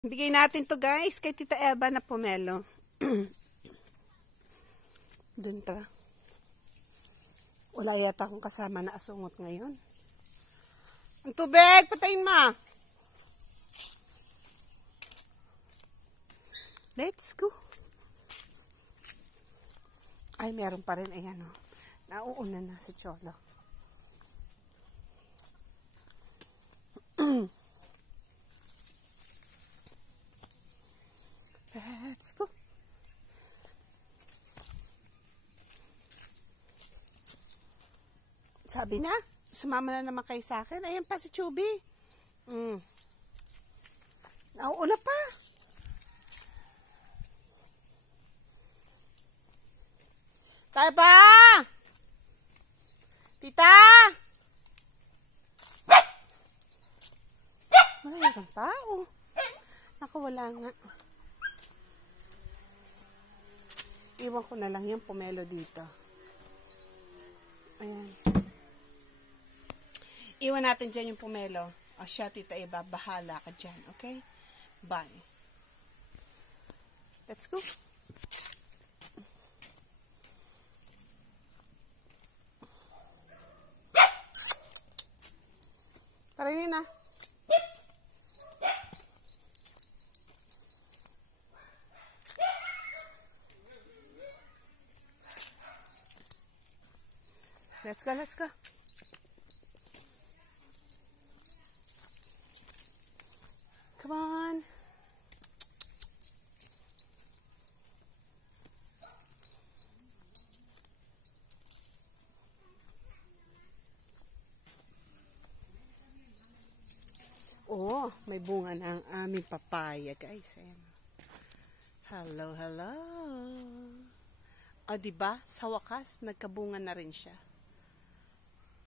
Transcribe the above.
Bigay natin to guys kay Tita Eva na pomelo. Dun tara. Wala yata akong kasama na asungot ngayon. Ang tubig! Patayin mo! Let's go! Ay, meron pa rin. Ayan o. Nauuna na si Cholo. Let's go! Sabi na, sumama na naman kayo sa akin. Ayan pa si Chubby. Nauuna pa. Tayo pa! Tita! Wala kang tao. Nakawala nga. Iwan ko na lang yung pomelo dito. Ayan. Iwan natin dyan yung pomelo. O siya, Tita Eva, bahala ka dyan. Okay? Bye. Let's go. Parang yun ah. Let's go, let's go. Come on. Oh, may bunga na ang aming papaya, guys. Ayan. Hello, hello. O, diba? Sa wakas, nagkabunga na rin siya.